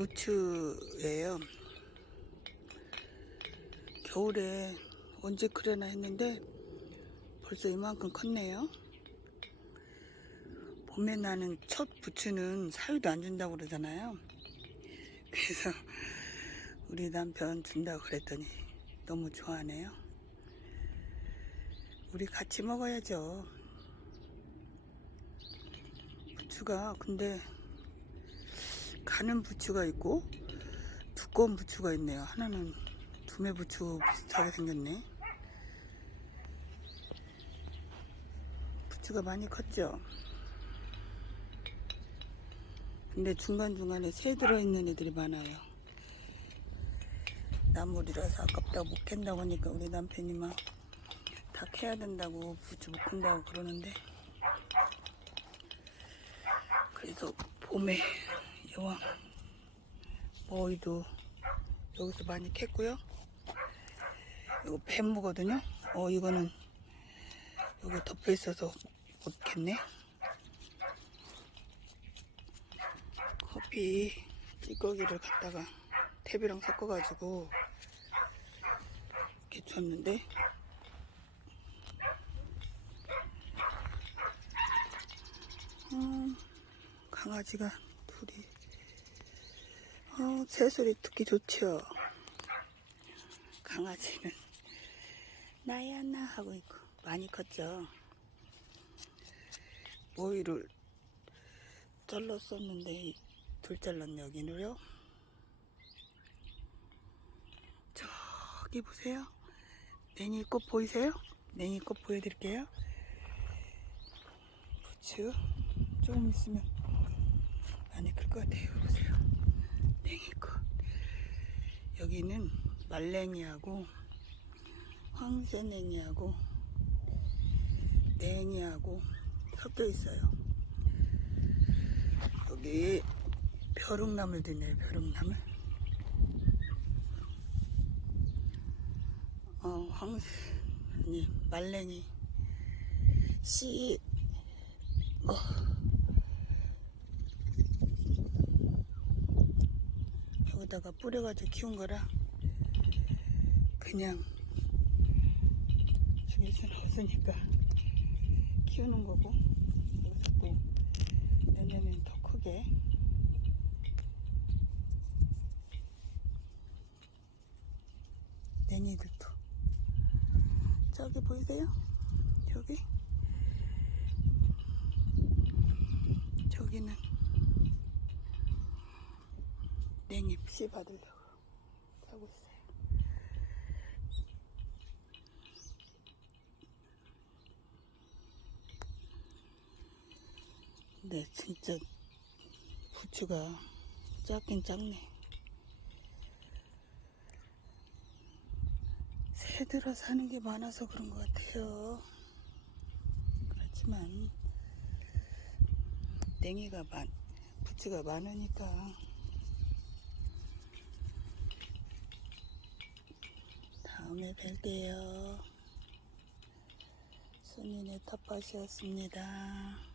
부추예요. 겨울에 언제 그래나 했는데 벌써 이만큼 컸네요. 봄에 나는 첫 부추는 사위도 안 준다고 그러잖아요. 그래서 우리 남편 준다고 그랬더니 너무 좋아하네요. 우리 같이 먹어야죠. 부추가 근데 가는 부추가 있고 두꺼운 부추가 있네요. 하나는 두매 부추 비슷하게 생겼네. 부추가 많이 컸죠. 근데 중간중간에 새 들어있는 애들이 많아요. 나물이라서 아깝다고 못 캔다고 하니까 우리 남편이 막 다 캐야 된다고 부추 못 캔다고 그러는데 그래서 봄에 여왕 머위도 여기서 많이 캤고요. 이거 뱀무거든요. 어 이거는 여기 덮여 있어서 못 캤네. 커피 찌꺼기를 갖다가 탭이랑 섞어가지고 이렇게 줬는데 음, 강아지가 어, 새소리 듣기 좋죠 강아지는 나야 나 하고 있고 많이 컸죠. 모이를 잘랐었는데 둘 잘랐네 여기는요. 저기 보세요. 냉이꽃 보이세요? 냉이꽃 보여드릴게요. 부추 조금 있으면 많이 클 것 같아요. 보세요 냉이꽃 여기는 말랭이하고 황새냉이하고 냉이하고 섞여 있어요. 여기 벼룩나물도 있네요 벼룩나물. 어 황새 아니 말랭이. 씨 뭐. 여기다가 뿌려가지고 키운 거라 그냥 죽일 수는 없으니까 키우는 거고. 또 내년에는 더 크게. 냉이들도 저기 보이세요? 저기 저기는 냉이 씨 받으려고 하고 있어요. 근데 진짜 부추가 작긴 작네. 새들아 사는 게 많아서 그런 것 같아요. 그렇지만 냉이가 많, 부추가 많으니까 다음에 뵐게요. 손인의 텃밭이었습니다.